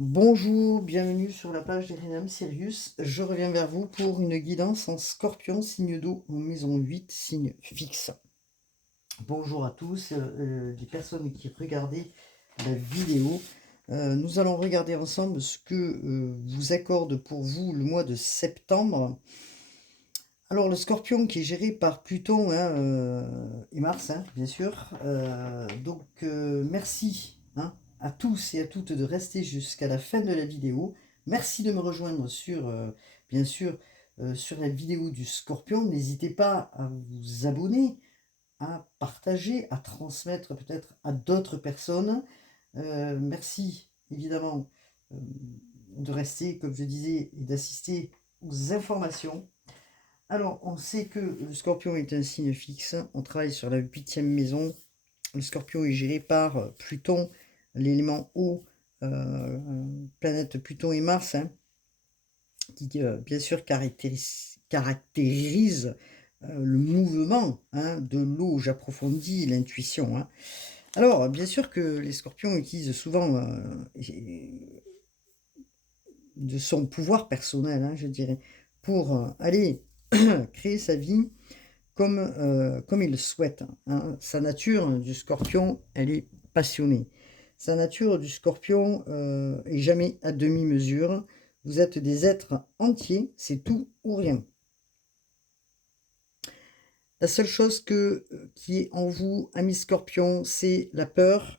Bonjour, bienvenue sur la page d'Erenam Sirius. Je reviens vers vous pour une guidance en Scorpion, signe d'eau en maison 8, signe fixe. Bonjour à tous, les personnes qui regardaient la vidéo. Nous allons regarder ensemble ce que vous accorde pour vous le mois de septembre. Alors, le Scorpion qui est géré par Pluton et Mars, bien sûr. Merci à tous et à toutes de rester jusqu'à la fin de la vidéo. Merci de me rejoindre sur, bien sûr, sur la vidéo du Scorpion. N'hésitez pas à vous abonner, à partager, à transmettre peut-être à d'autres personnes. Merci, évidemment, de rester, comme je disais, et d'assister aux informations. Alors, on sait que le Scorpion est un signe fixe. On travaille sur la 8e maison. Le Scorpion est géré par Pluton, l'élément eau, planète Pluton et Mars, qui bien sûr caractérise le mouvement de l'eau. J'approfondis l'intuition. Alors, bien sûr que les Scorpions utilisent souvent de son pouvoir personnel, je dirais, pour aller créer sa vie comme il le souhaite. Sa nature du Scorpion, elle est passionnée. Sa nature du Scorpion est jamais à demi-mesure. Vous êtes des êtres entiers, c'est tout ou rien. La seule chose qui est en vous, amis Scorpion, c'est la peur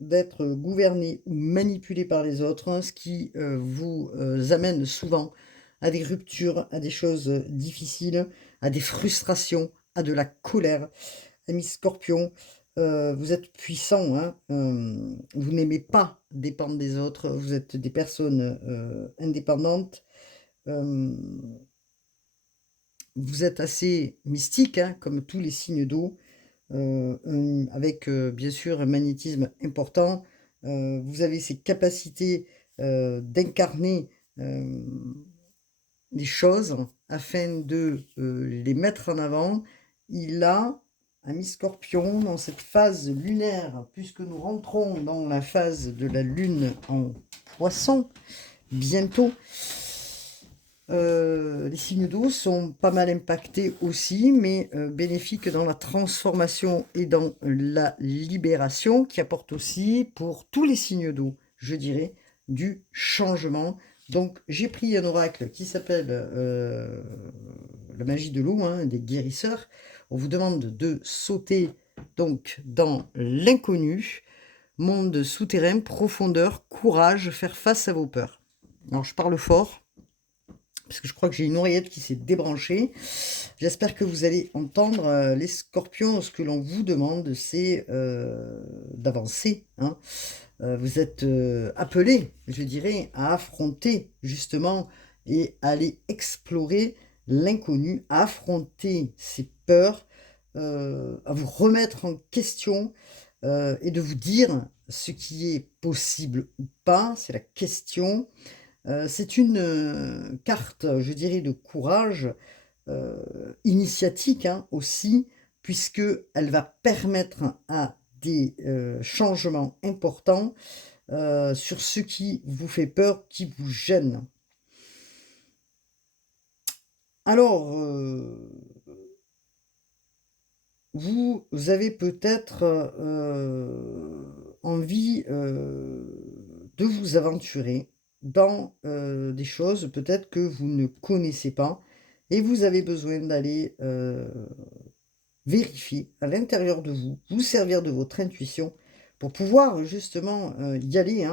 d'être gouverné ou manipulé par les autres, ce qui vous amène souvent à des ruptures, à des choses difficiles, à des frustrations, à de la colère. Amis Scorpion, vous êtes puissant, vous n'aimez pas dépendre des autres, vous êtes des personnes indépendantes. Vous êtes assez mystique, comme tous les signes d'eau, avec bien sûr un magnétisme important. Vous avez ces capacités d'incarner les choses afin de les mettre en avant. Il a, ami Scorpion, dans cette phase lunaire, puisque nous rentrons dans la phase de la lune en Poisson, bientôt, les signes d'eau sont pas mal impactés aussi, mais bénéfiques dans la transformation et dans la libération, qui apporte aussi, pour tous les signes d'eau, je dirais, du changement. Donc j'ai pris un oracle qui s'appelle la magie de l'eau, des guérisseurs. On vous demande de sauter donc dans l'inconnu, monde souterrain, profondeur, courage, faire face à vos peurs. Alors je parle fort, parce que je crois que j'ai une oreillette qui s'est débranchée. J'espère que vous allez entendre les Scorpions. Ce que l'on vous demande, c'est d'avancer. Vous êtes appelés, je dirais, à affronter justement et à aller explorer l'inconnu, à affronter ses peurs, à vous remettre en question et de vous dire ce qui est possible ou pas. C'est la question. C'est une carte, je dirais, de courage, initiatique aussi, puisqu'elle va permettre à des changements importants sur ce qui vous fait peur, qui vous gêne. Alors, vous avez peut-être envie de vous aventurer dans des choses peut-être que vous ne connaissez pas et vous avez besoin d'aller vérifier à l'intérieur de vous, vous servir de votre intuition pour pouvoir justement y aller.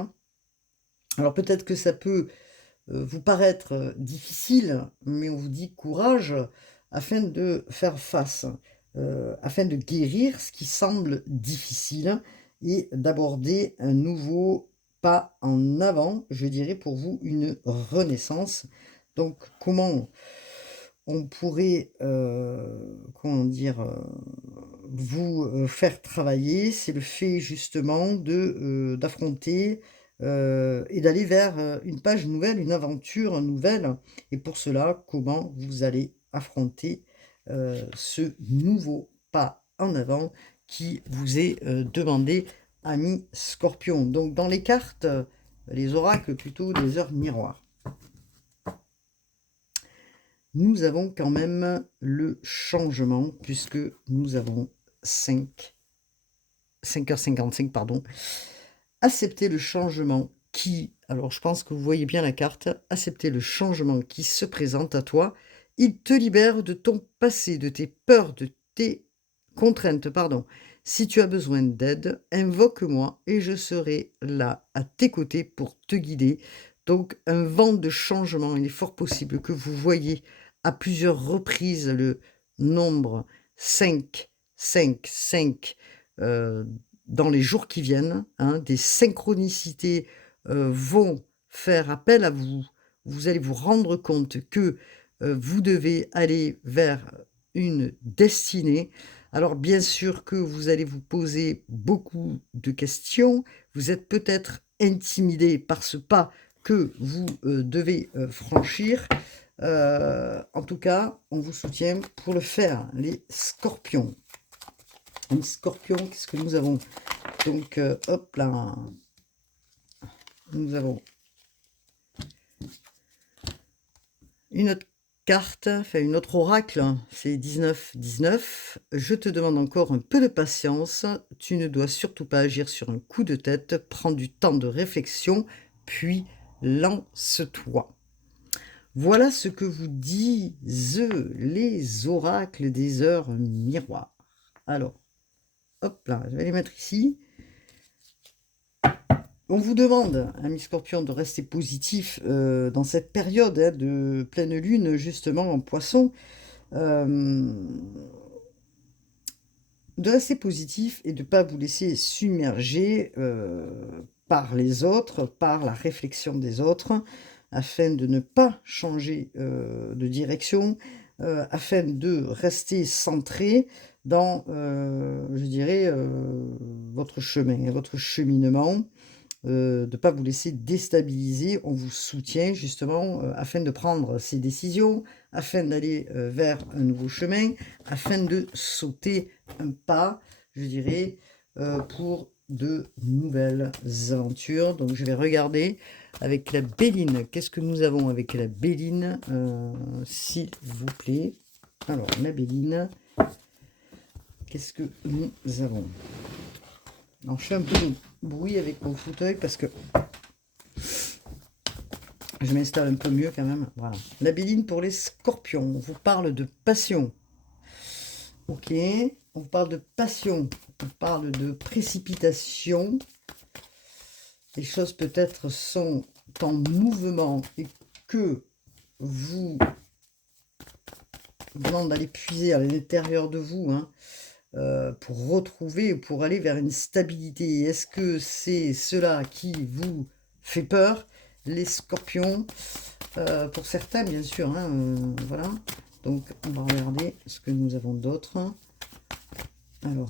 Alors peut-être que ça peut vous paraître difficile, mais on vous dit courage afin de faire face, afin de guérir ce qui semble difficile et d'aborder un nouveau pas en avant, je dirais pour vous une renaissance. Donc comment on pourrait, comment dire, vous faire travailler, c'est le fait justement d'affronter et d'aller vers une page nouvelle, une aventure nouvelle. Et pour cela, comment vous allez affronter ce nouveau pas en avant qui vous est demandé, ami Scorpion. Donc dans les cartes, les oracles plutôt des heures miroirs. Nous avons quand même le changement, puisque nous avons 5h55, pardon. Accepter le changement qui, alors je pense que vous voyez bien la carte, accepter le changement qui se présente à toi, il te libère de ton passé, de tes peurs, de tes contraintes, pardon. Si tu as besoin d'aide, invoque-moi et je serai là à tes côtés pour te guider. Donc un vent de changement, il est fort possible que vous voyez à plusieurs reprises le nombre 5, 5, 5 dans les jours qui viennent, hein. Des synchronicités vont faire appel à vous. Vous allez vous rendre compte que vous devez aller vers une destinée. Alors bien sûr que vous allez vous poser beaucoup de questions. Vous êtes peut-être intimidé par ce pas que vous devez franchir. En tout cas, on vous soutient pour le faire, les scorpions. Les scorpions, qu'est-ce que nous avons? Donc, hop là, nous avons une autre carte, enfin une autre oracle, c'est 19-19. Je te demande encore un peu de patience. Tu ne dois surtout pas agir sur un coup de tête. Prends du temps de réflexion, puis lance-toi. Voilà ce que vous disent les oracles des heures miroirs. Alors, hop là, je vais les mettre ici. On vous demande, amis scorpions, de rester positif dans cette période de pleine lune, justement en poisson. De rester positif et de ne pas vous laisser submerger par les autres, par la réflexion des autres, afin de ne pas changer de direction, afin de rester centré dans, je dirais, votre chemin, votre cheminement. De ne pas vous laisser déstabiliser. On vous soutient justement afin de prendre ces décisions, afin d'aller vers un nouveau chemin, afin de sauter un pas, je dirais, pour de nouvelles aventures. Donc je vais regarder avec la Béline. Qu'est-ce que nous avons avec la Béline, s'il vous plaît? Alors, la Béline, qu'est-ce que nous avons? Alors, je fais un peu de bruit avec mon fauteuil parce que je m'installe un peu mieux quand même. Voilà. La Béline pour les scorpions. On vous parle de passion. Ok. On parle de passion. On parle de précipitation. Les choses peut-être sont en mouvement et que vous demandez d'aller puiser à l'intérieur de vous, hein, pour retrouver, pour aller vers une stabilité. Est-ce que c'est cela qui vous fait peur, les scorpions? Pour certains, bien sûr, hein, voilà. Donc, on va regarder ce que nous avons d'autre. Alors,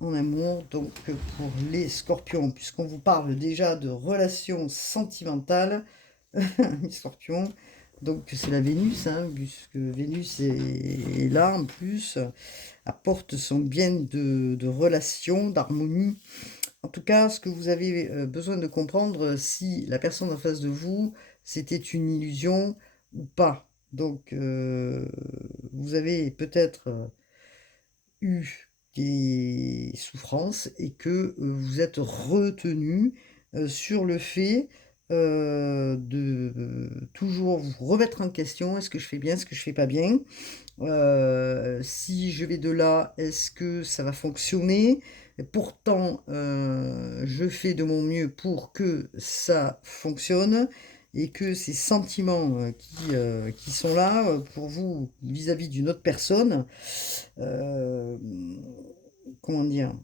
en amour, donc pour les scorpions, puisqu'on vous parle déjà de relations sentimentales, les scorpions, donc c'est la Vénus, hein, puisque Vénus est là en plus, apporte son bien de relations, d'harmonie. En tout cas, ce que vous avez besoin de comprendre, si la personne en face de vous, c'était une illusion ou pas. Donc, vous avez peut-être eu des souffrances et que vous êtes retenu sur le fait de toujours vous remettre en question. Est-ce que je fais bien, est-ce que je fais pas bien? Si je vais de là, est-ce que ça va fonctionner? Et pourtant, je fais de mon mieux pour que ça fonctionne et que ces sentiments qui sont là pour vous vis-à-vis d'une autre personne, euh, comment dire,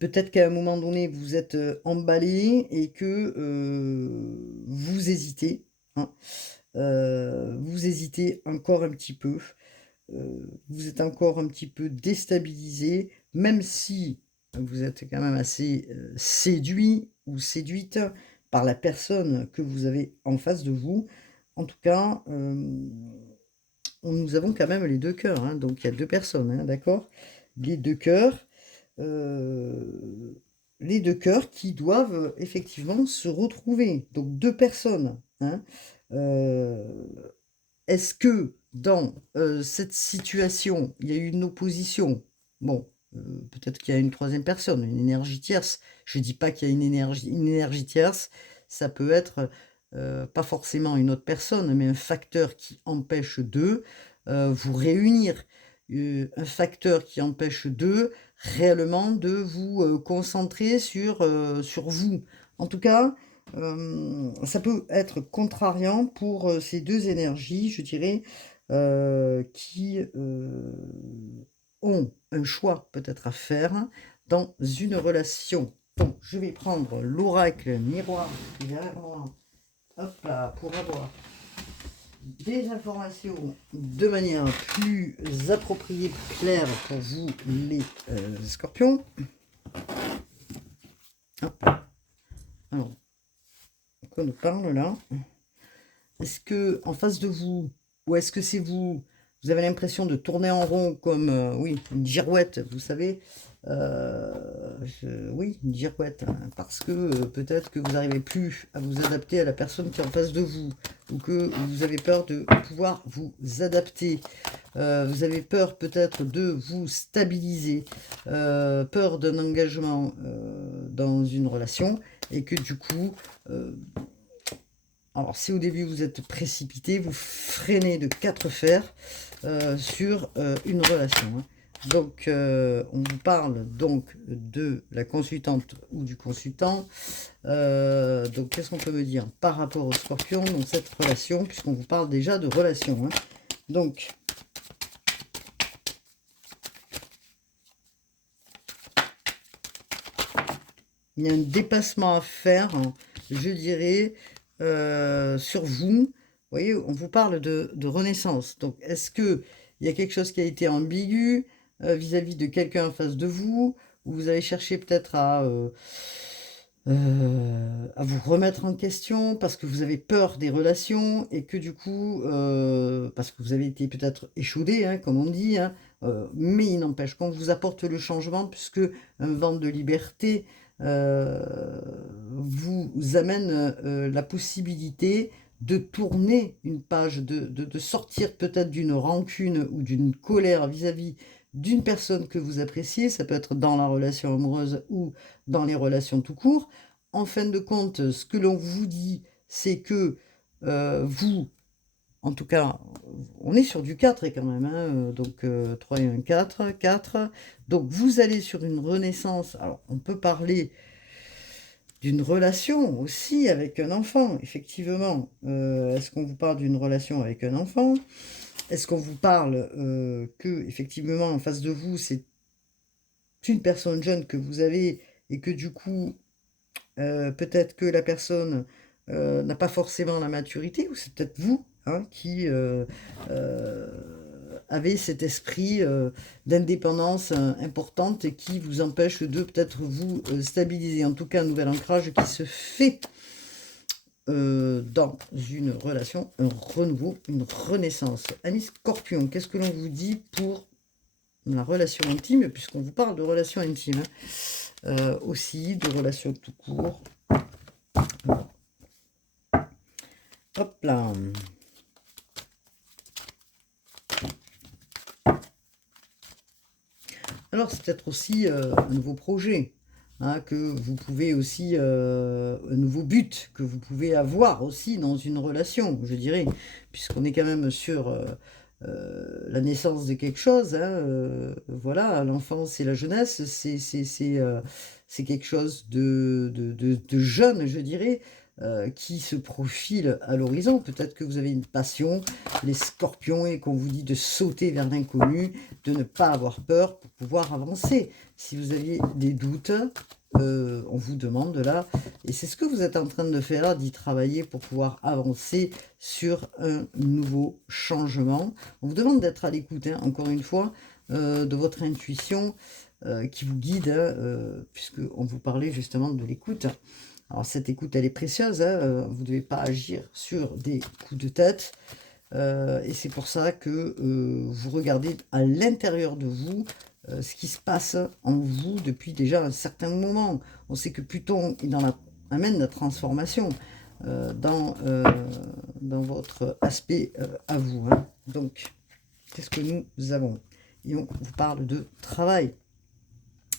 peut-être qu'à un moment donné, vous êtes emballé et que vous hésitez, hein. Vous hésitez encore un petit peu. Vous êtes encore un petit peu déstabilisé, même si vous êtes quand même assez séduit ou séduite par la personne que vous avez en face de vous. En tout cas, nous avons quand même les deux cœurs, hein, donc il y a deux personnes, hein, d'accord? Les deux cœurs. les deux cœurs qui doivent effectivement se retrouver. Donc deux personnes. Hein. Est-ce que dans cette situation, il y a eu une opposition? Bon, peut-être qu'il y a une troisième personne, une énergie tierce. Je ne dis pas qu'il y a une énergie tierce. Ça peut être pas forcément une autre personne, mais un facteur qui empêche d'eux vous réunir. Un facteur qui empêche d'eux réellement de vous concentrer sur vous. En tout cas, ça peut être contrariant pour ces deux énergies, je dirais, qui ont un choix peut-être à faire dans une relation. Donc, je vais prendre l'oracle miroir qui est derrière moi, hop là, pour avoir des informations de manière plus appropriée, plus claire pour vous, les scorpions. Hop. Alors, on nous parle là. Est-ce que en face de vous, ou est-ce que c'est vous, vous avez l'impression de tourner en rond comme, oui, une girouette, vous savez, oui, une girouette, hein, parce que peut-être que vous n'arrivez plus à vous adapter à la personne qui est en face de vous, ou que vous avez peur de pouvoir vous adapter, vous avez peur peut-être de vous stabiliser, peur d'un engagement dans une relation, et que du coup, alors, si au début vous êtes précipité, vous freinez de 4 fers sur une relation. Hein. Donc, on vous parle donc de la consultante ou du consultant. Donc, qu'est-ce qu'on peut me dire par rapport au scorpion dans cette relation, puisqu'on vous parle déjà de relation. Hein. Donc, il y a un dépassement à faire, hein, je dirais, sur vous. Vous voyez, on vous parle de renaissance. Donc, est-ce qu'il y a quelque chose qui a été ambigu vis-à-vis de quelqu'un en face de vous, ou vous avez cherché peut-être à vous remettre en question parce que vous avez peur des relations et que du coup, parce que vous avez été peut-être échaudé, hein, comme on dit, hein, mais il n'empêche qu'on vous apporte le changement puisque un vent de liberté vous amène la possibilité de tourner une page, de sortir peut-être d'une rancune ou d'une colère vis-à-vis d'une personne que vous appréciez, ça peut être dans la relation amoureuse ou dans les relations tout court. En fin de compte, ce que l'on vous dit, c'est que vous, en tout cas, on est sur du 4 quand même, hein, donc 3 et 1, 4, 4. Donc vous allez sur une renaissance. Alors on peut parler d'une relation aussi avec un enfant, effectivement. Est-ce qu'on vous parle d'une relation avec un enfant? Est-ce qu'on vous parle que, effectivement, en face de vous, c'est une personne jeune que vous avez et que du coup, peut-être que la personne n'a pas forcément la maturité, ou c'est peut-être vous hein, qui avez cet esprit d'indépendance importante et qui vous empêche de peut-être vous stabiliser. En tout cas, un nouvel ancrage qui se fait dans une relation, un renouveau, une renaissance. Amis Scorpion, qu'est-ce que l'on vous dit pour la relation intime, puisqu'on vous parle de relation intime, aussi de relations tout court. Hop là. Alors c'est peut-être aussi un nouveau projet, hein, que vous pouvez aussi, un nouveau but que vous pouvez avoir aussi dans une relation, je dirais, puisqu'on est quand même sur la naissance de quelque chose, hein, voilà, l'enfance et la jeunesse, c'est quelque chose de jeune, je dirais, qui se profile à l'horizon. Peut-être que vous avez une passion, les scorpions, et qu'on vous dit de sauter vers l'inconnu, de ne pas avoir peur pour pouvoir avancer. Si vous aviez des doutes, on vous demande là, et c'est ce que vous êtes en train de faire, d'y travailler pour pouvoir avancer sur un nouveau changement. On vous demande d'être à l'écoute, hein, encore une fois, de votre intuition qui vous guide, hein, puisqu'on vous parlait justement de l'écoute. Alors cette écoute, elle est précieuse, hein, vous ne devez pas agir sur des coups de tête, et c'est pour ça que vous regardez à l'intérieur de vous ce qui se passe en vous depuis déjà un certain moment. On sait que Pluton est amène la transformation dans votre aspect à vous. Hein. Donc, qu'est-ce que nous avons? Et on vous parle de travail.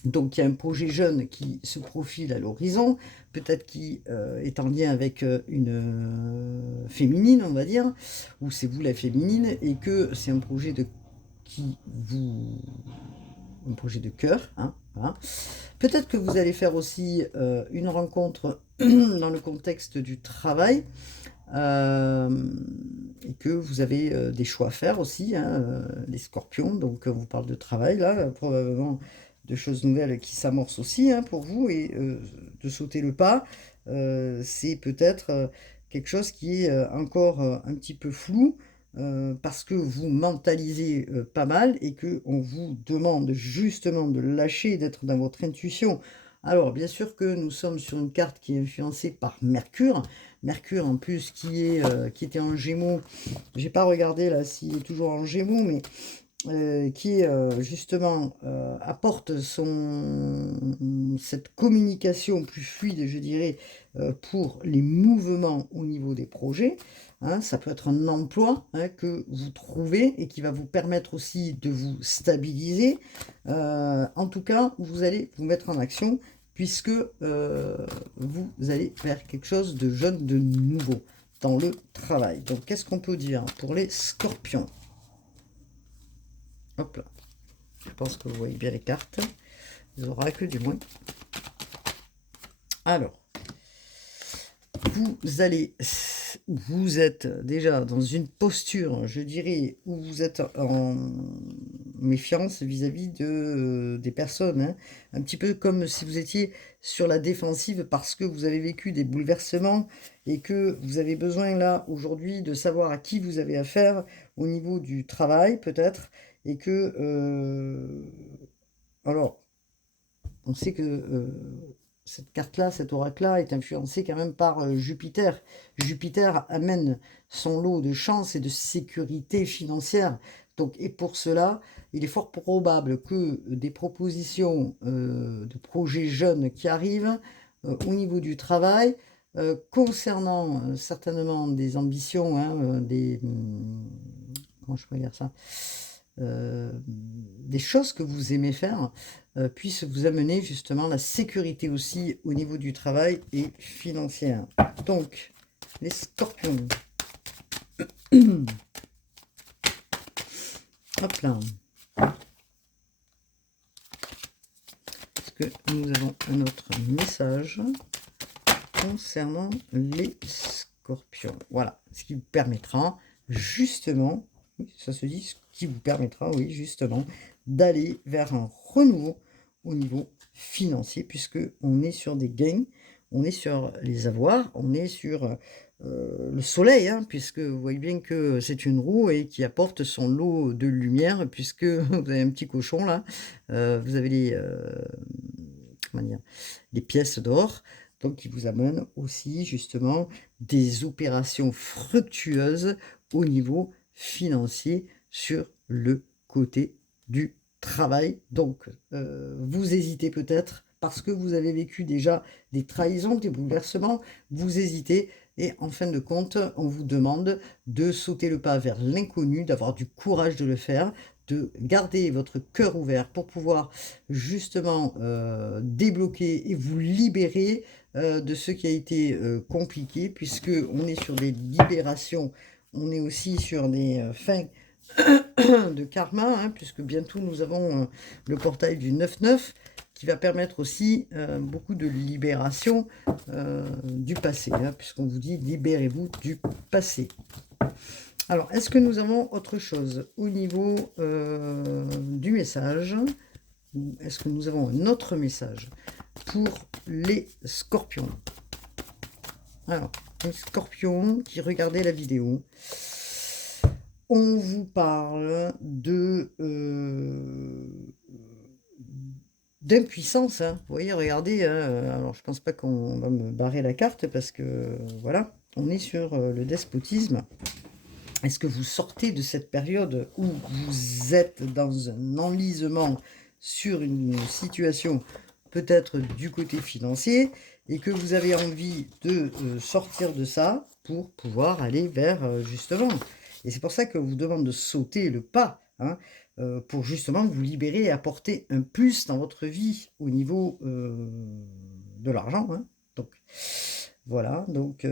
Donc, il y a un projet jeune qui se profile à l'horizon, peut-être qui est en lien avec une féminine, on va dire, ou c'est vous la féminine, et que c'est un projet un projet de cœur. Hein, voilà. Peut-être que vous allez faire aussi une rencontre dans le contexte du travail, et que vous avez des choix à faire aussi, hein, les scorpions. Donc, on vous parle de travail, là, probablement de choses nouvelles qui s'amorcent aussi hein, pour vous, et de sauter le pas, c'est peut-être quelque chose qui est encore un petit peu flou, parce que vous mentalisez pas mal et que on vous demande justement de lâcher, d'être dans votre intuition. Alors, bien sûr que nous sommes sur une carte qui est influencée par Mercure. Mercure, en plus, qui était en Gémeaux. J'ai pas regardé là s'il est toujours en Gémeaux, mais qui justement apporte cette communication plus fluide, je dirais, pour les mouvements au niveau des projets. Hein, ça peut être un emploi hein, que vous trouvez et qui va vous permettre aussi de vous stabiliser. En tout cas, vous allez vous mettre en action puisque vous allez faire quelque chose de jeune, de nouveau dans le travail. Donc, qu'est-ce qu'on peut dire pour les scorpions? Hop là. Je pense que vous voyez bien les cartes. Les oracles du moins. Alors, vous êtes déjà dans une posture, je dirais, où vous êtes en méfiance vis-à-vis des personnes. Hein. Un petit peu comme si vous étiez sur la défensive parce que vous avez vécu des bouleversements et que vous avez besoin là aujourd'hui de savoir à qui vous avez affaire au niveau du travail peut-être. Et que, alors, on sait que cette carte-là, cet oracle-là, est influencé quand même par Jupiter. Jupiter amène son lot de chance et de sécurité financière. Donc, et pour cela, il est fort probable que des propositions de projets jeunes qui arrivent au niveau du travail, concernant certainement des ambitions, hein, comment je pourrais dire ça, des choses que vous aimez faire puissent vous amener justement la sécurité aussi au niveau du travail et financière. Donc, les scorpions. Hop là. Est-ce que nous avons un autre message concernant les scorpions? Voilà, ce qui vous permettra justement, ça se dit, ce qui vous permettra, oui, justement, d'aller vers un renouveau au niveau financier, puisque on est sur des gains, on est sur les avoirs, on est sur le soleil, hein, puisque vous voyez bien que c'est une roue et qui apporte son lot de lumière, puisque vous avez un petit cochon là, vous avez comment dire, les pièces d'or, donc qui vous amènent aussi justement des opérations fructueuses au niveau financier sur le côté du travail. Donc, vous hésitez peut-être parce que vous avez vécu déjà des trahisons, des bouleversements, vous hésitez et en fin de compte, on vous demande de sauter le pas vers l'inconnu, d'avoir du courage de le faire, de garder votre cœur ouvert pour pouvoir justement débloquer et vous libérer de ce qui a été compliqué, puisque on est sur des libérations, on est aussi sur des fins de karma, hein, puisque bientôt nous avons le portail du 9-9 qui va permettre aussi beaucoup de libération du passé, hein, puisqu'on vous dit libérez-vous du passé. Alors, est-ce que nous avons autre chose au niveau du message? Est-ce que nous avons un autre message pour les scorpions? Alors, les scorpions qui regardaient la vidéo, on vous parle d'impuissance. Hein. Vous voyez, regardez, hein, alors je pense pas qu'on va me barrer la carte parce que, voilà, on est sur le despotisme. Est-ce que vous sortez de cette période où vous êtes dans un enlisement sur une situation peut-être du côté financier et que vous avez envie de sortir de ça pour pouvoir aller vers justement. Et c'est pour ça que vous demande de sauter le pas, hein, pour justement vous libérer et apporter un plus dans votre vie au niveau de l'argent, hein. Donc voilà, donc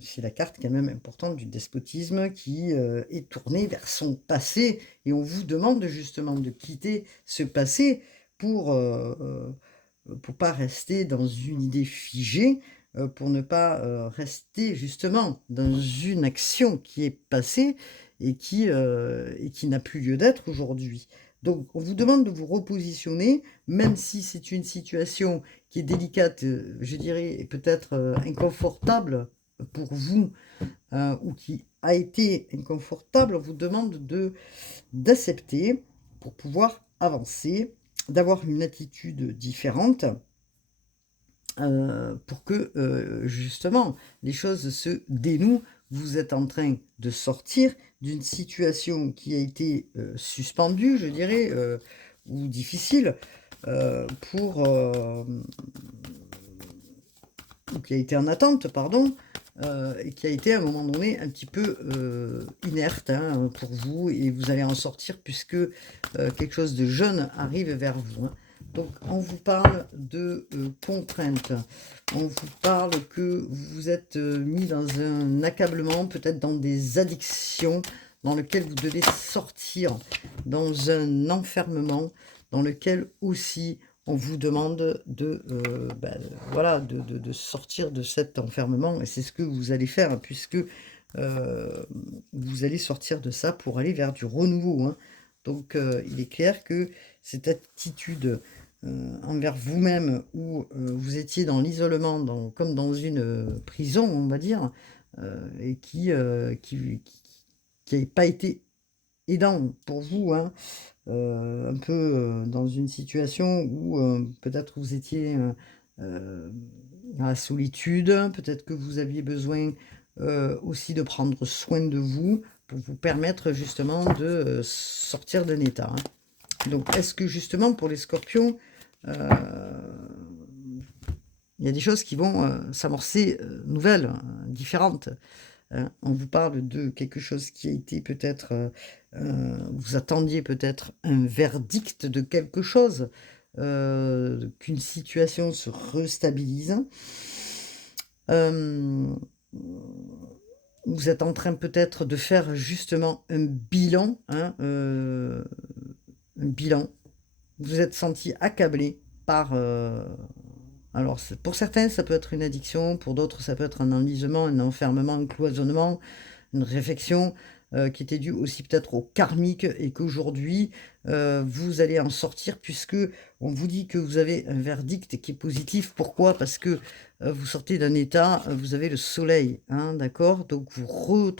c'est la carte quand même importante du despotisme qui est tournée vers son passé et on vous demande justement de quitter ce passé pour pas rester dans une idée figée, pour ne pas rester justement dans une action qui est passée et qui n'a plus lieu d'être aujourd'hui. Donc on vous demande de vous repositionner, même si c'est une situation qui est délicate, je dirais, et peut-être inconfortable pour vous, ou qui a été inconfortable, on vous demande d'accepter pour pouvoir avancer, d'avoir une attitude différente, pour que justement les choses se dénouent. Vous êtes en train de sortir d'une situation qui a été suspendue, je dirais, ou difficile, pour ou qui a été en attente, pardon, et qui a été à un moment donné un petit peu inerte, hein, pour vous, et vous allez en sortir puisque quelque chose de jeune arrive vers vous, hein. Donc on vous parle de contraintes, on vous parle que vous êtes mis dans un accablement, peut-être dans des addictions, dans lequel vous devez sortir, dans un enfermement, dans lequel aussi on vous demande voilà, de sortir de cet enfermement, et c'est ce que vous allez faire, hein, puisque vous allez sortir de ça pour aller vers du renouveau, hein. Donc il est clair que cette attitude envers vous-même, où vous étiez dans l'isolement, comme dans une prison, on va dire, et qui n'avait pas été aidant pour vous, hein, un peu dans une situation où peut-être vous étiez dans la solitude, peut-être que vous aviez besoin aussi de prendre soin de vous pour vous permettre justement de sortir d'un état, hein. Donc est-ce que justement pour les scorpions, il y a des choses qui vont s'amorcer, nouvelles, différentes, hein. On vous parle de quelque chose qui a été peut-être, vous attendiez peut-être un verdict de quelque chose, qu'une situation se restabilise. Vous êtes en train peut-être de faire justement un bilan, hein, un bilan. Vous vous êtes senti accablé par, alors pour certains ça peut être une addiction, pour d'autres ça peut être un enlisement, un enfermement, un cloisonnement, une réflexion qui était due aussi peut-être au karmique, et qu'aujourd'hui vous allez en sortir, puisque on vous dit que vous avez un verdict qui est positif. Pourquoi? Parce que vous sortez d'un état, vous avez le soleil, hein, d'accord? Donc vous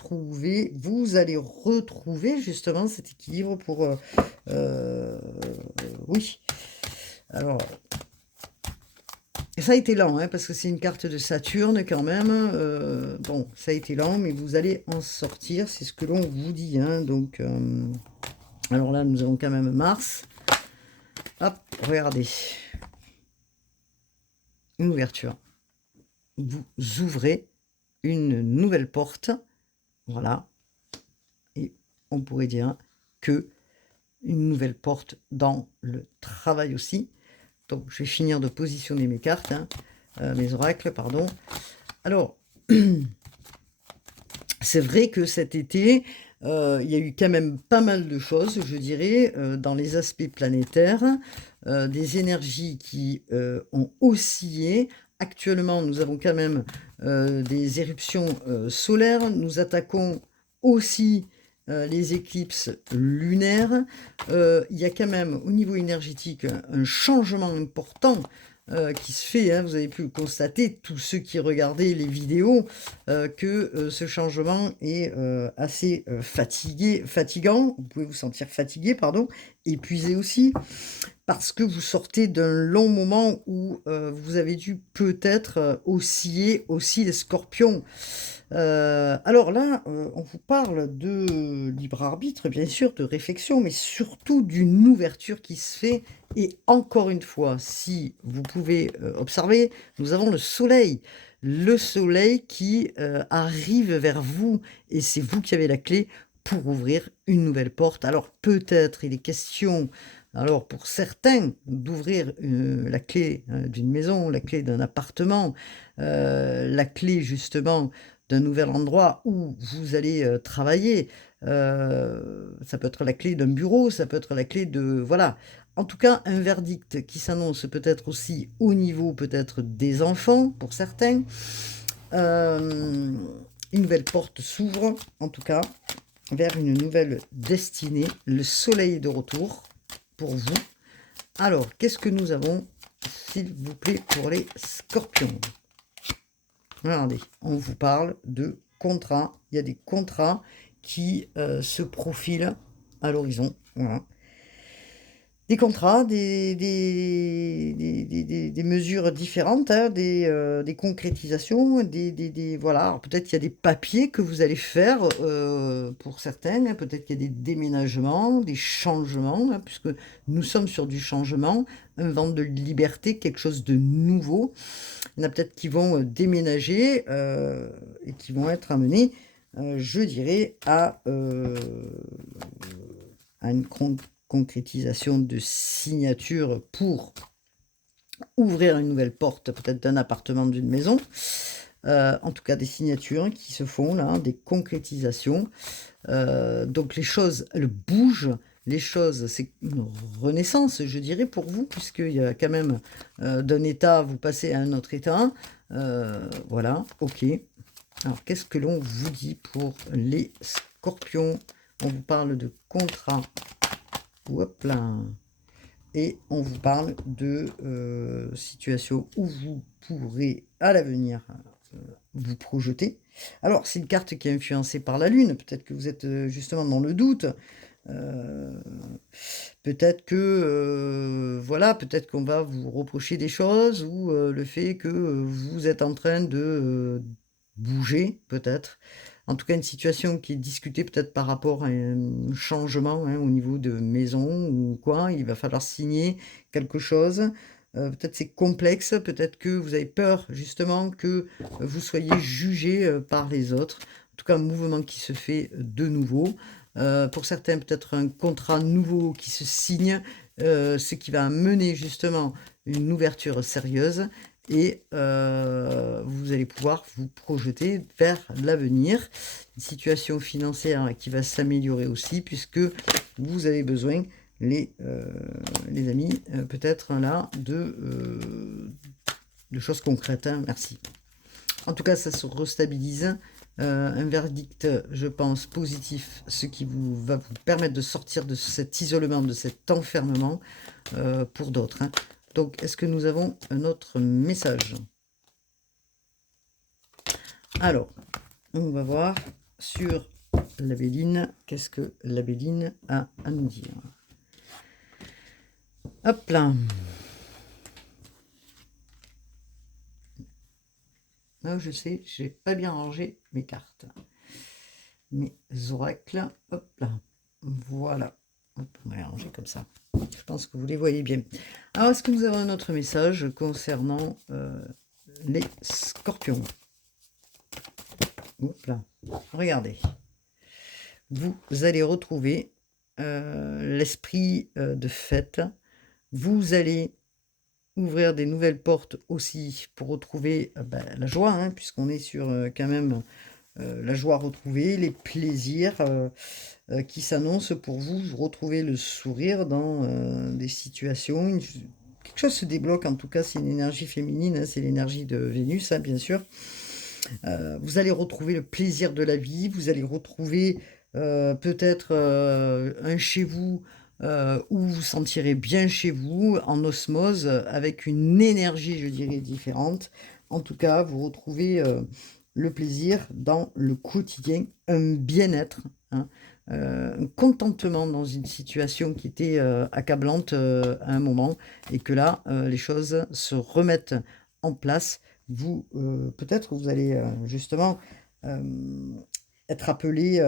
allez retrouver justement cet équilibre pour oui. Alors ça a été lent, hein, parce que c'est une carte de Saturne quand même. Bon, ça a été lent, mais vous allez en sortir, c'est ce que l'on vous dit, hein. Donc, alors là, nous avons quand même Mars. Hop, regardez. Une ouverture. Vous ouvrez une nouvelle porte. Voilà. Et on pourrait dire que une nouvelle porte dans le travail aussi. Donc, je vais finir de positionner mes cartes, hein, mes oracles, pardon. Alors, c'est vrai que cet été, il y a eu quand même pas mal de choses, je dirais, dans les aspects planétaires, des énergies qui ont oscillé. Actuellement, nous avons quand même des éruptions solaires. Nous attaquons aussi les éclipses lunaires. Il y a quand même au niveau énergétique un changement important qui se fait, hein. Vous avez pu le constater, tous ceux qui regardaient les vidéos, que ce changement est assez fatigant. Vous pouvez vous sentir fatigué, pardon, épuisé aussi, parce que vous sortez d'un long moment où vous avez dû peut-être osciller aussi les scorpions. Alors là, on vous parle de libre arbitre, bien sûr, de réflexion, mais surtout d'une ouverture qui se fait. Et encore une fois, si vous pouvez observer, nous avons le soleil. Le soleil qui arrive vers vous, et c'est vous qui avez la clé pour ouvrir une nouvelle porte. Alors peut-être il est question, alors pour certains, d'ouvrir la clé d'une maison, la clé d'un appartement, la clé justement d'un nouvel endroit où vous allez travailler. Ça peut être la clé d'un bureau, ça peut être la clé de... Voilà. En tout cas, un verdict qui s'annonce peut-être aussi au niveau peut-être des enfants, pour certains. Une nouvelle porte s'ouvre, en tout cas, vers une nouvelle destinée. Le soleil est de retour pour vous. Alors, qu'est-ce que nous avons, s'il vous plaît, pour les scorpions? Regardez, on vous parle de contrats. Il y a des contrats qui se profilent à l'horizon. Voilà. Des contrats, des mesures différentes, hein, des concrétisations, voilà. Alors peut-être qu'il y a des papiers que vous allez faire pour certaines, hein, peut-être qu'il y a des déménagements, des changements, hein, puisque nous sommes sur du changement, un vent de liberté, quelque chose de nouveau. Il y en a peut-être qui vont déménager et qui vont être amenés, je dirais, à une concrétisation de signature pour ouvrir une nouvelle porte, peut-être d'un appartement, d'une maison. En tout cas, des signatures qui se font là, des concrétisations. Donc les choses, elles bougent. Les choses, c'est une renaissance, je dirais, pour vous, puisqu'il y a quand même d'un état, vous passez à un autre état. Voilà, ok. Alors, qu'est-ce que l'on vous dit pour les scorpions? On vous parle de contrat. Hop là. Et on vous parle de situation où vous pourrez à l'avenir vous projeter. Alors, c'est une carte qui est influencée par la Lune. Peut-être que vous êtes justement dans le doute. Peut-être que, voilà, peut-être qu'on va vous reprocher des choses ou le fait que vous êtes en train de bouger, peut-être. En tout cas, une situation qui est discutée peut-être par rapport à un changement hein, au niveau de maison ou quoi. Il va falloir signer quelque chose. Peut-être c'est complexe, peut-être que vous avez peur justement que vous soyez jugé par les autres. En tout cas, un mouvement qui se fait de nouveau. Pour certains, peut-être un contrat nouveau qui se signe, ce qui va mener justement une ouverture sérieuse et vous allez pouvoir vous projeter vers l'avenir. Une situation financière qui va s'améliorer aussi puisque vous avez besoin, les amis, peut-être là, de choses concrètes. Hein, merci. En tout cas, ça se restabilise. Un verdict, je pense, positif, ce qui va vous permettre de sortir de cet isolement, de cet enfermement pour d'autres. Hein. Donc, est-ce que nous avons un autre message? Alors, on va voir sur la Béline, qu'est-ce que la Béline a à nous dire. Hop là. Ah, je sais, j'ai pas bien rangé mes cartes. Mes oracles, hop là. Voilà. Hop, on va les ranger comme ça. Je pense que vous les voyez bien. Alors, est-ce que nous avons un autre message concernant les scorpions? Hop là. Regardez. Vous allez retrouver l'esprit de fête. Vous allez ouvrir des nouvelles portes aussi pour retrouver la joie, hein, puisqu'on est sur quand même la joie retrouvée, les plaisirs qui s'annoncent pour vous. Vous retrouvez le sourire dans des situations. Quelque chose se débloque, en tout cas, c'est une énergie féminine, hein, c'est l'énergie de Vénus, hein, bien sûr. Vous allez retrouver le plaisir de la vie, vous allez retrouver peut-être un chez vous où vous vous sentirez bien chez vous, en osmose, avec une énergie, je dirais, différente. En tout cas, vous retrouvez le plaisir dans le quotidien, un bien-être, hein, un contentement dans une situation qui était accablante à un moment, et que là, les choses se remettent en place. Vous, peut-être, vous allez justement euh, être appelé,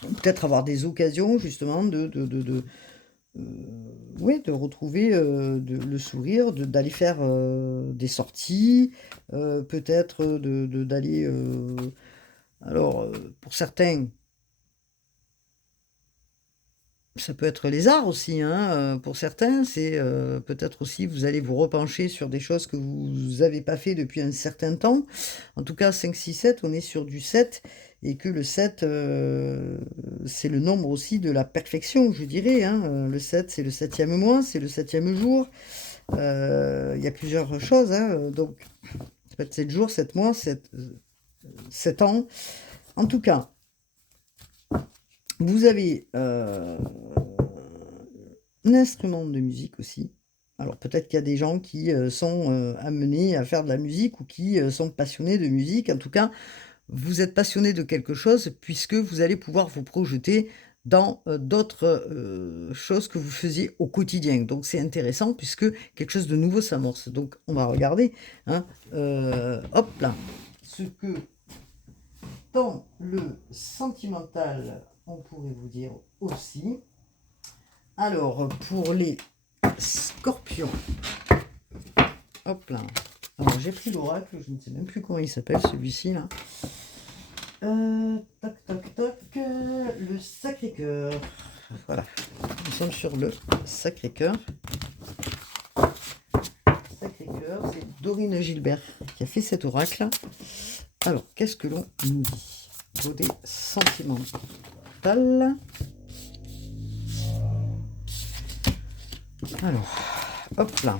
peut-être avoir des occasions justement euh, ouais, de retrouver le sourire, d'aller faire des sorties, peut-être d'aller... alors, pour certains, ça peut être les arts aussi, hein, pour certains, c'est peut-être aussi, vous allez vous repencher sur des choses que vous n'avez pas fait depuis un certain temps. En tout cas, 5, 6, 7, on est sur du 7, et que le 7, c'est le nombre aussi de la perfection, je dirais, hein. Le 7, c'est le 7e mois, c'est le 7e jour. Il y a plusieurs choses, hein, donc ça peut être 7 jours, 7 mois, 7 ans. En tout cas, vous avez un instrument de musique aussi. Alors peut-être qu'il y a des gens qui sont amenés à faire de la musique, ou qui sont passionnés de musique. En tout cas, vous êtes passionné de quelque chose, puisque vous allez pouvoir vous projeter dans d'autres choses que vous faisiez au quotidien. Donc c'est intéressant, puisque quelque chose de nouveau s'amorce. Donc on va regarder, hein, hop là, ce que dans le sentimental, on pourrait vous dire aussi. Alors, pour les scorpions, hop là. Alors, j'ai pris l'oracle, je ne sais même plus comment il s'appelle celui-ci là. Toc, toc, toc, le Sacré-Cœur. Voilà, nous sommes sur le Sacré-Cœur. Sacré-Cœur, c'est Dorine Gilbert qui a fait cet oracle. Alors, qu'est-ce que l'on nous dit? Côté sentimental. Alors, hop là.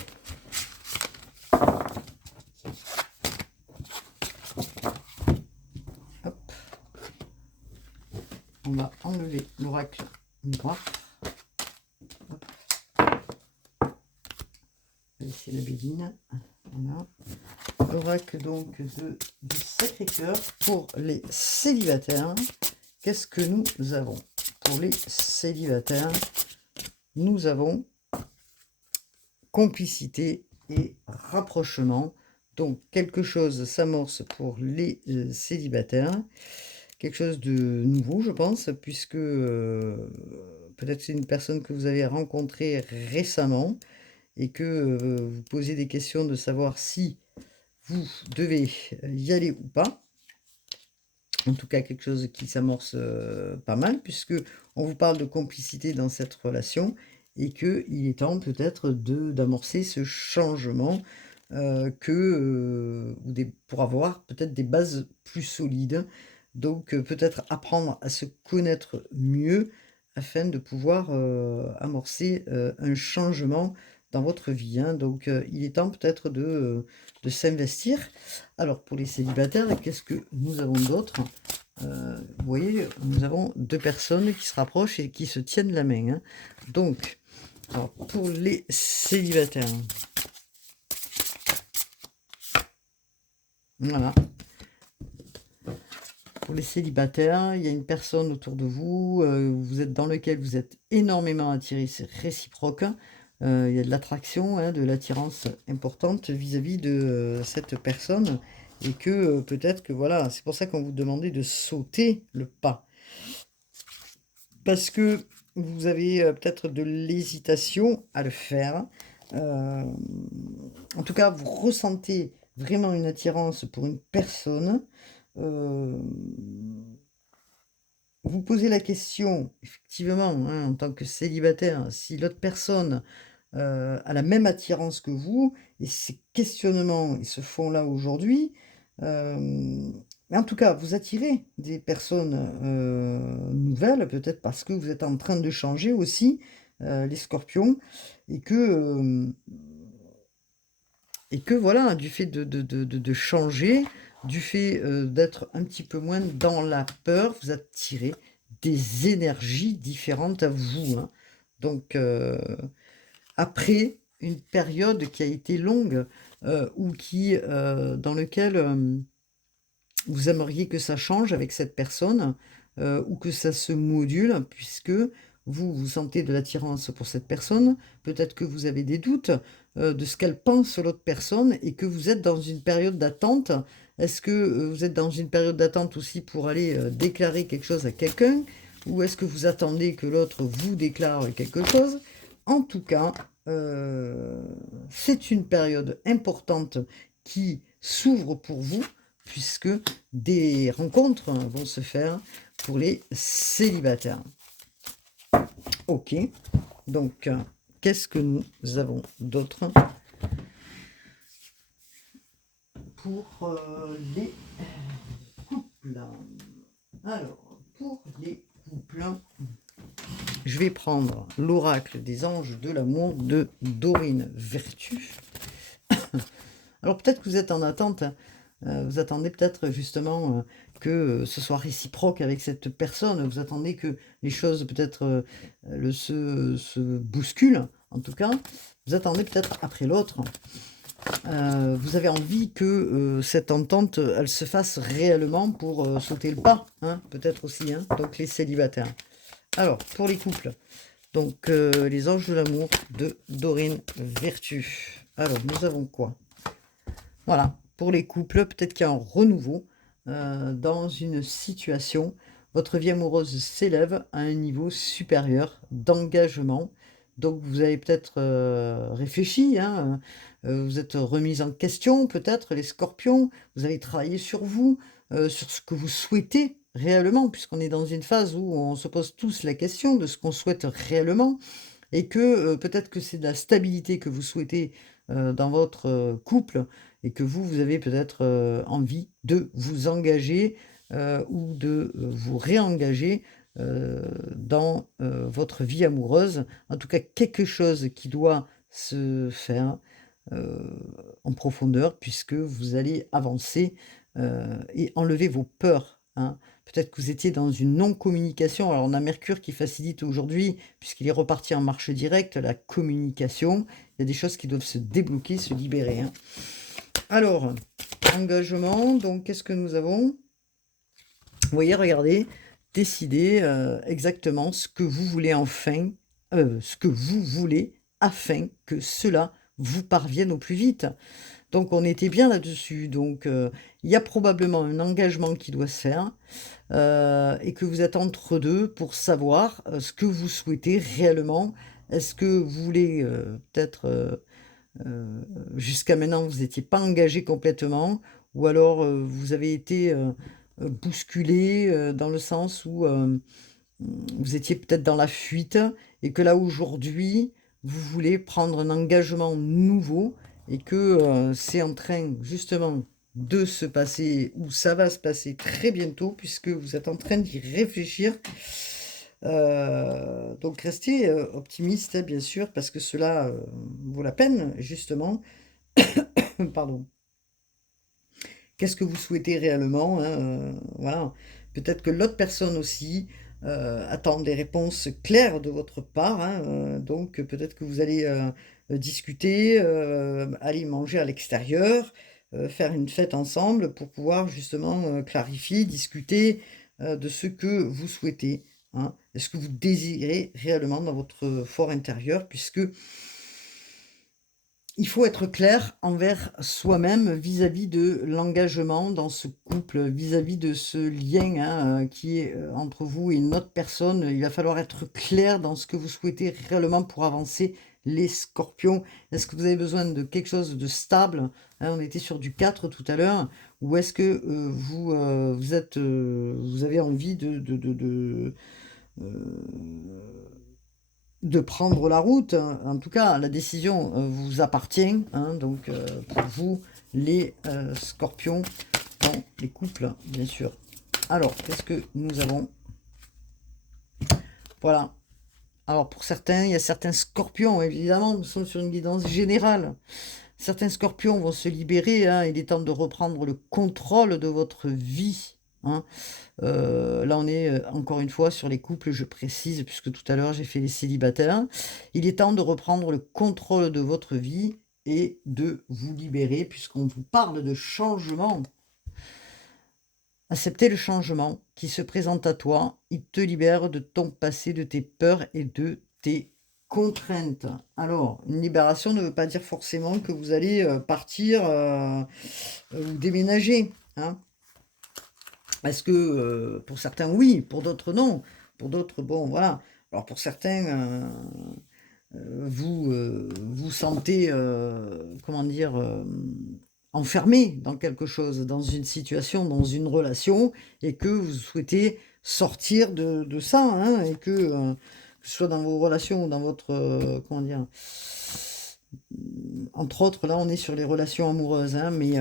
Hop. On va enlever l'oracle noir. Laisser la béline. Voilà. L'oracle donc du Sacré-Cœur pour les célibataires. Qu'est-ce que nous avons? Pour les célibataires, nous avons complicité et rapprochement. Donc quelque chose s'amorce pour les célibataires. Quelque chose de nouveau, je pense, puisque peut-être c'est une personne que vous avez rencontrée récemment, et que vous posez des questions de savoir si vous devez y aller ou pas. En tout cas, quelque chose qui s'amorce pas mal, puisque on vous parle de complicité dans cette relation, et qu'il est temps peut-être d'amorcer ce changement pour avoir peut-être des bases plus solides. Donc peut-être apprendre à se connaître mieux, afin de pouvoir amorcer un changement dans votre vie, hein. Donc il est temps peut-être de s'investir. Alors pour les célibataires, qu'est-ce que nous avons d'autre? Vous voyez, nous avons deux personnes qui se rapprochent et qui se tiennent la main, hein. Donc, alors, pour les célibataires, voilà. Pour les célibataires, il y a une personne autour de vous, vous êtes dans lequel vous êtes énormément attiré, c'est réciproque. Il y a de l'attraction, hein, de l'attirance importante vis-à-vis de cette personne, et que peut-être que voilà, c'est pour ça qu'on vous demandait de sauter le pas, parce que vous avez peut-être de l'hésitation à le faire. En tout cas, vous ressentez vraiment une attirance pour une personne. Euh, vous posez la question, effectivement, hein, en tant que célibataire, si l'autre personne a la même attirance que vous, et ces questionnements, ils se font là aujourd'hui. Mais en tout cas, vous attirez des personnes nouvelles, peut-être parce que vous êtes en train de changer aussi, les scorpions, et que voilà, du fait de changer, du fait d'être un petit peu moins dans la peur, vous attirez des énergies différentes à vous, hein. Donc, après une période qui a été longue, ou dans lequel vous aimeriez que ça change avec cette personne, ou que ça se module, puisque vous sentez de l'attirance pour cette personne. Peut-être que vous avez des doutes de ce qu'elle pense l'autre personne et que vous êtes dans une période d'attente. Est-ce que vous êtes dans une période d'attente aussi pour aller déclarer quelque chose à quelqu'un? Ou est-ce que vous attendez que l'autre vous déclare quelque chose? En tout cas, c'est une période importante qui s'ouvre pour vous, puisque des rencontres vont se faire pour les célibataires. Ok, donc qu'est-ce que nous avons d'autre pour les couples? Alors, pour les couples, je vais prendre l'oracle des anges de l'amour de Dorine Vertu. Alors peut-être que vous êtes en attente, vous attendez peut-être justement que ce soit réciproque avec cette personne, vous attendez que les choses peut-être se bousculent, en tout cas, vous attendez peut-être après l'autre. Vous avez envie que cette entente, elle se fasse réellement pour sauter le pas, hein, peut-être aussi, hein, donc les célibataires. Alors, pour les couples, donc les anges de l'amour de Dorine Vertu. Alors, nous avons quoi? Voilà, pour les couples, peut-être qu'il y a un renouveau dans une situation. Votre vie amoureuse s'élève à un niveau supérieur d'engagement. Donc vous avez peut-être réfléchi, hein, vous êtes remis en question, peut-être les scorpions, vous avez travaillé sur vous, sur ce que vous souhaitez réellement, puisqu'on est dans une phase où on se pose tous la question de ce qu'on souhaite réellement, et que peut-être que c'est de la stabilité que vous souhaitez dans votre couple, et que vous avez peut-être envie de vous engager ou de vous réengager dans votre vie amoureuse. En tout cas, quelque chose qui doit se faire en profondeur, puisque vous allez avancer et enlever vos peurs, hein. Peut-être que vous étiez dans une non-communication. Alors, on a Mercure qui facilite aujourd'hui, puisqu'il est reparti en marche directe, la communication. Il y a des choses qui doivent se débloquer, se libérer, hein. Alors, engagement, donc qu'est-ce que nous avons? Vous voyez, regardez, décidez exactement ce que vous voulez enfin, ce que vous voulez afin que cela vous parvienne au plus vite. Donc on était bien là-dessus. Donc il y a probablement un engagement qui doit se faire et que vous êtes entre deux pour savoir ce que vous souhaitez réellement. Est-ce que vous voulez peut-être jusqu'à maintenant vous n'étiez pas engagé complètement, ou alors vous avez été bousculé dans le sens où vous étiez peut-être dans la fuite et que là aujourd'hui vous voulez prendre un engagement nouveau et que c'est en train justement de se passer, ou ça va se passer très bientôt, puisque vous êtes en train d'y réfléchir. Donc restez optimiste, hein, bien sûr, parce que cela vaut la peine, justement. Pardon. Qu'est-ce que vous souhaitez réellement, hein, voilà. Peut-être que l'autre personne aussi attend des réponses claires de votre part, hein, donc peut-être que vous allez discuter, aller manger à l'extérieur, faire une fête ensemble pour pouvoir justement clarifier, discuter de ce que vous souhaitez, hein. Est-ce que vous désirez réellement dans votre fort intérieur, puisque il faut être clair envers soi-même vis-à-vis de l'engagement dans ce couple, vis-à-vis de ce lien, hein, qui est entre vous et une autre personne. Il va falloir être clair dans ce que vous souhaitez réellement pour avancer, les scorpions. Est-ce que vous avez besoin de quelque chose de stable, hein, on était sur du 4 tout à l'heure, ou est-ce que vous avez envie de prendre la route, hein. En tout cas, la décision vous appartient, hein, donc pour vous, les scorpions, dans les couples, bien sûr. Alors, qu'est-ce que nous avons? Voilà. Alors, pour certains, il y a certains scorpions, évidemment, nous sommes sur une guidance générale. Certains scorpions vont se libérer, hein, il est temps de reprendre le contrôle de votre vie, hein. Là, on est encore une fois sur les couples, je précise, puisque tout à l'heure j'ai fait les célibataires. Il est temps de reprendre le contrôle de votre vie et de vous libérer, puisqu'on vous parle de changement. Accepter le changement qui se présente à toi, il te libère de ton passé, de tes peurs et de tes contraintes. Alors, une libération ne veut pas dire forcément que vous allez partir ou déménager, hein. Parce que pour certains, oui, pour d'autres, non. Pour d'autres, bon, voilà. Alors, pour certains, vous sentez, comment dire, enfermé dans quelque chose, dans une situation, dans une relation, et que vous souhaitez sortir de ça, hein, et que ce soit dans vos relations ou dans votre, comment dire, entre autres, là, on est sur les relations amoureuses, hein, mais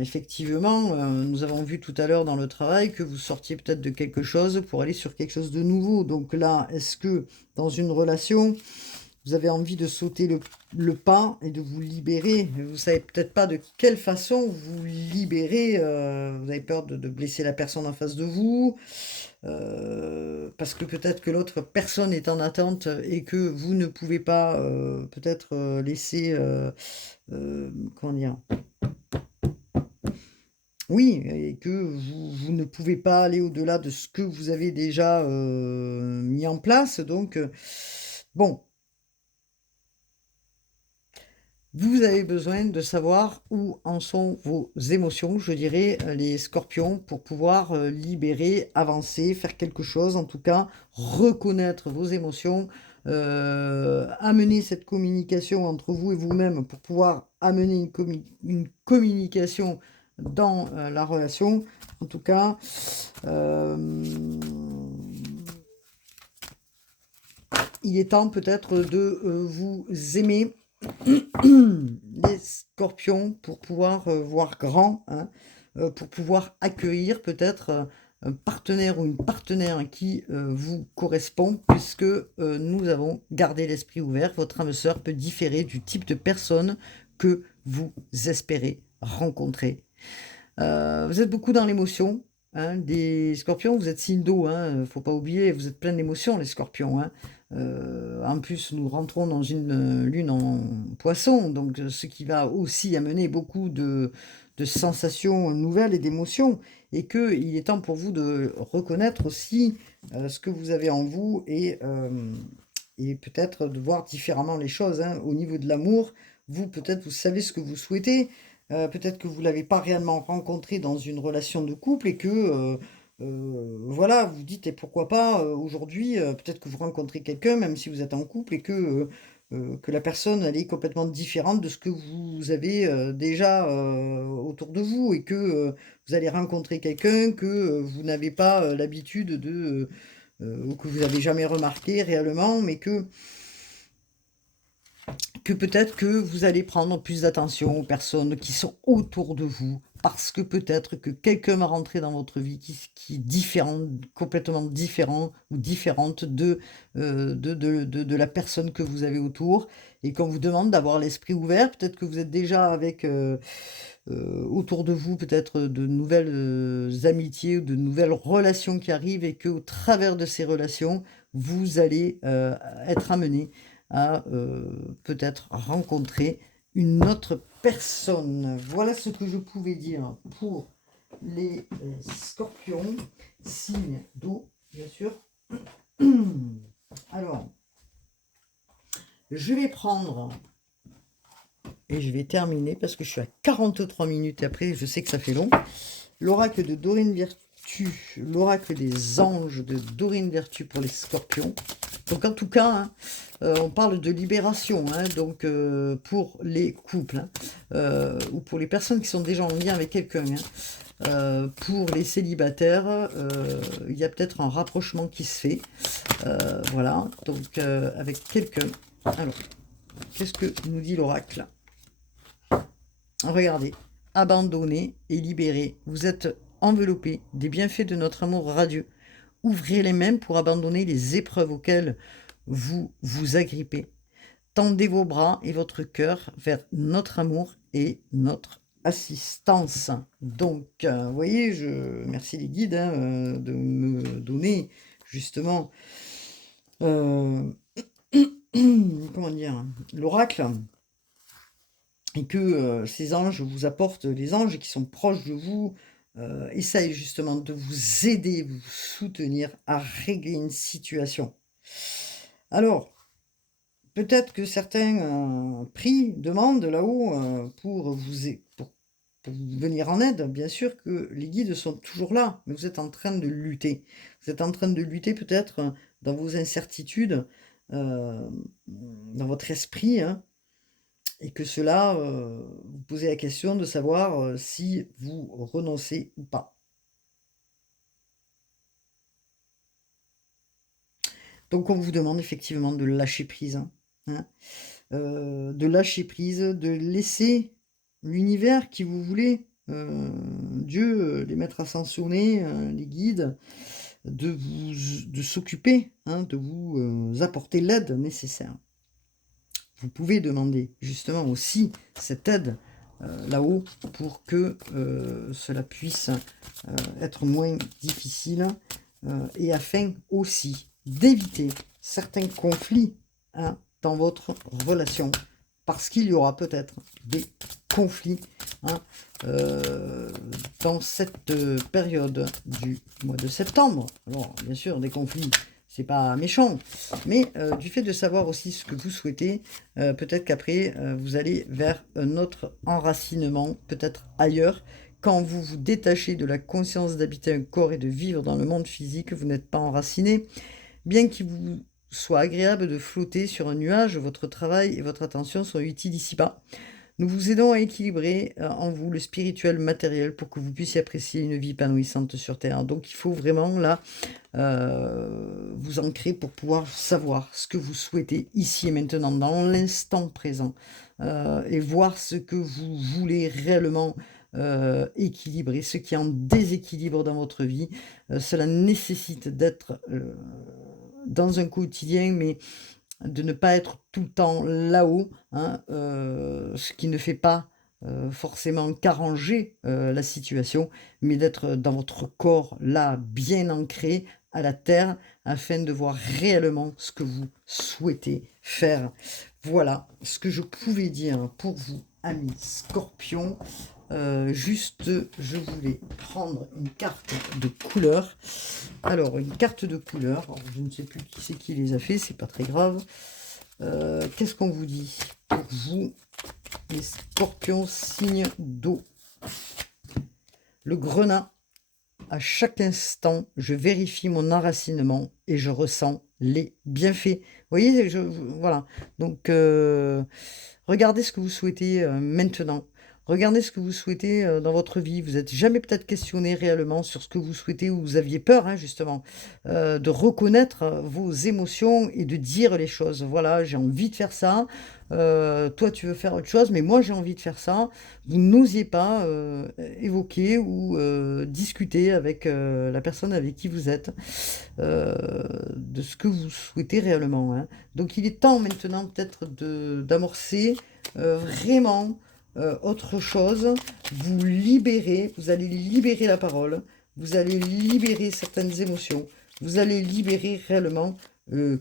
effectivement, nous avons vu tout à l'heure dans le travail que vous sortiez peut-être de quelque chose pour aller sur quelque chose de nouveau. Donc là, est-ce que dans une relation, vous avez envie de sauter le pas et de vous libérer? Vous savez peut-être pas de quelle façon vous libérer. Vous avez peur de blesser la personne en face de vous. Parce que peut-être que l'autre personne est en attente et que vous ne pouvez pas peut-être laisser, comment dire, oui, et que vous ne pouvez pas aller au-delà de ce que vous avez déjà mis en place. Donc, bon, vous avez besoin de savoir où en sont vos émotions, je dirais, les scorpions, pour pouvoir libérer, avancer, faire quelque chose, en tout cas, reconnaître vos émotions, amener cette communication entre vous et vous-même pour pouvoir amener une communication dans la relation. En tout cas, il est temps peut-être de vous aimer les scorpions pour pouvoir voir grand, hein, pour pouvoir accueillir peut-être un partenaire ou une partenaire qui vous correspond, puisque nous avons gardé l'esprit ouvert. Votre âme sœur peut différer du type de personne que vous espérez rencontrer. Vous êtes beaucoup dans l'émotion, hein, des scorpions, vous êtes signe d'eau, hein, faut pas oublier, vous êtes plein d'émotions les scorpions, hein. En plus, nous rentrons dans une lune en poisson, donc ce qui va aussi amener beaucoup de sensations nouvelles et d'émotions, et qu'il est temps pour vous de reconnaître aussi ce que vous avez en vous et peut-être de voir différemment les choses, hein. Au niveau de l'amour, vous, peut-être, vous savez ce que vous souhaitez, peut-être que vous ne l'avez pas réellement rencontré dans une relation de couple et que voilà, vous dites et pourquoi pas aujourd'hui, peut-être que vous rencontrez quelqu'un, même si vous êtes en couple, et que la personne elle est complètement différente de ce que vous avez déjà autour de vous, et que vous allez rencontrer quelqu'un que vous n'avez pas l'habitude de, ou que vous n'avez jamais remarqué réellement, mais que peut-être que vous allez prendre plus d'attention aux personnes qui sont autour de vous, parce que peut-être que quelqu'un va rentrer dans votre vie qui est différent, complètement différent ou différente de la personne que vous avez autour, et qu'on vous demande d'avoir l'esprit ouvert. Peut-être que vous êtes déjà avec autour de vous peut-être de nouvelles amitiés ou de nouvelles relations qui arrivent, et qu'au travers de ces relations, vous allez être amené à peut-être rencontrer une autre personne. Voilà ce que je pouvais dire pour les scorpions, signe d'eau, bien sûr. Alors, je vais prendre, et je vais terminer parce que je suis à 43 minutes, et après je sais que ça fait long, l'oracle de Dorine Vertu, l'oracle des anges de Dorine Vertu pour les scorpions. Donc en tout cas, hein, on parle de libération, hein, donc pour les couples, hein, ou pour les personnes qui sont déjà en lien avec quelqu'un, hein. Pour les célibataires, il y a peut-être un rapprochement qui se fait, voilà, donc avec quelqu'un. Alors, qu'est-ce que nous dit l'oracle? Regardez, abandonné et libéré, vous êtes enveloppé des bienfaits de notre amour radieux. Ouvrez les mains pour abandonner les épreuves auxquelles vous vous agrippez. Tendez vos bras et votre cœur vers notre amour et notre assistance. Donc, vous voyez, merci les guides, hein, de me donner justement, comment dire, l'oracle. et que ces anges vous apportent, les anges qui sont proches de vous, essayent justement de vous aider, vous soutenir à régler une situation. Alors, peut-être que certains prient, demandent là-haut pour pour vous venir en aide. Bien sûr que les guides sont toujours là, mais vous êtes en train de lutter. Vous êtes en train de lutter peut-être dans vos incertitudes, dans votre esprit, hein, et que cela, vous posez la question de savoir si vous renoncez ou pas. Donc on vous demande effectivement de lâcher prise, hein. De lâcher prise, de laisser l'univers qui vous voulez, Dieu, les maîtres ascensionnés, les guides, de s'occuper, hein, de vous apporter l'aide nécessaire. Vous pouvez demander justement aussi cette aide, là-haut pour que, cela puisse, être moins difficile, et afin aussi d'éviter certains conflits, hein, dans votre relation. Parce qu'il y aura peut-être des conflits, hein, dans cette période du mois de septembre. Alors, bien sûr, des conflits, c'est pas méchant, mais du fait de savoir aussi ce que vous souhaitez, peut-être qu'après, vous allez vers un autre enracinement, peut-être ailleurs. Quand vous vous détachez de la conscience d'habiter un corps et de vivre dans le monde physique, vous n'êtes pas enraciné. Bien qu'il vous soit agréable de flotter sur un nuage, votre travail et votre attention sont utiles ici-bas. Nous vous aidons à équilibrer en vous le spirituel matériel pour que vous puissiez apprécier une vie épanouissante sur Terre. Donc il faut vraiment là vous ancrer pour pouvoir savoir ce que vous souhaitez ici et maintenant, dans l'instant présent, et voir ce que vous voulez réellement équilibrer, ce qui est en déséquilibre dans votre vie. Cela nécessite d'être dans un quotidien, mais de ne pas être tout le temps là-haut, hein, ce qui ne fait pas forcément qu'arranger la situation, mais d'être dans votre corps, là, bien ancré à la terre, afin de voir réellement ce que vous souhaitez faire. Voilà ce que je pouvais dire pour vous, amis Scorpions. Juste, je voulais prendre une carte de couleur. Alors, une carte de couleur, alors, je ne sais plus qui c'est qui les a fait, c'est pas très grave. Qu'est-ce qu'on vous dit pour vous, les Scorpions, signe d'eau? Le grenat. À chaque instant, je vérifie mon enracinement et je ressens les bienfaits. Vous voyez, voilà. Donc, regardez ce que vous souhaitez maintenant. Regardez ce que vous souhaitez dans votre vie. Vous n'êtes jamais peut-être questionné réellement sur ce que vous souhaitez ou vous aviez peur, hein, justement, de reconnaître vos émotions et de dire les choses. Voilà, j'ai envie de faire ça. Toi, tu veux faire autre chose, mais moi, j'ai envie de faire ça. Vous n'osiez pas évoquer ou discuter avec la personne avec qui vous êtes de ce que vous souhaitez réellement, hein. Donc, il est temps maintenant peut-être d'amorcer vraiment autre chose, vous libérez, vous allez libérer la parole, vous allez libérer certaines émotions, vous allez libérer réellement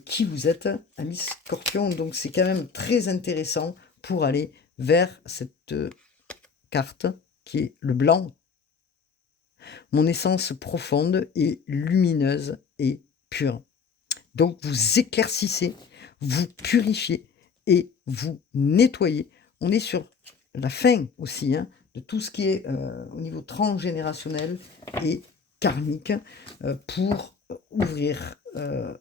qui vous êtes, ami Scorpion. Donc c'est quand même très intéressant pour aller vers cette carte qui est le blanc. Mon essence profonde et lumineuse et pure. Donc vous éclaircissez, vous purifiez et vous nettoyez. On est sur la fin aussi, hein, de tout ce qui est au niveau transgénérationnel et karmique pour ouvrir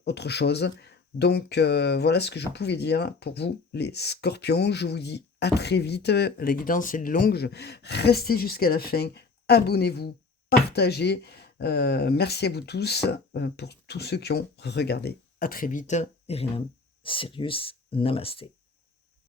autre chose. Donc voilà ce que je pouvais dire pour vous, les Scorpions. Je vous dis à très vite. La guidance est longue. Restez jusqu'à la fin. Abonnez-vous, partagez. Merci à vous tous pour tous ceux qui ont regardé. À très vite. Irinan, Sirius, Namasté.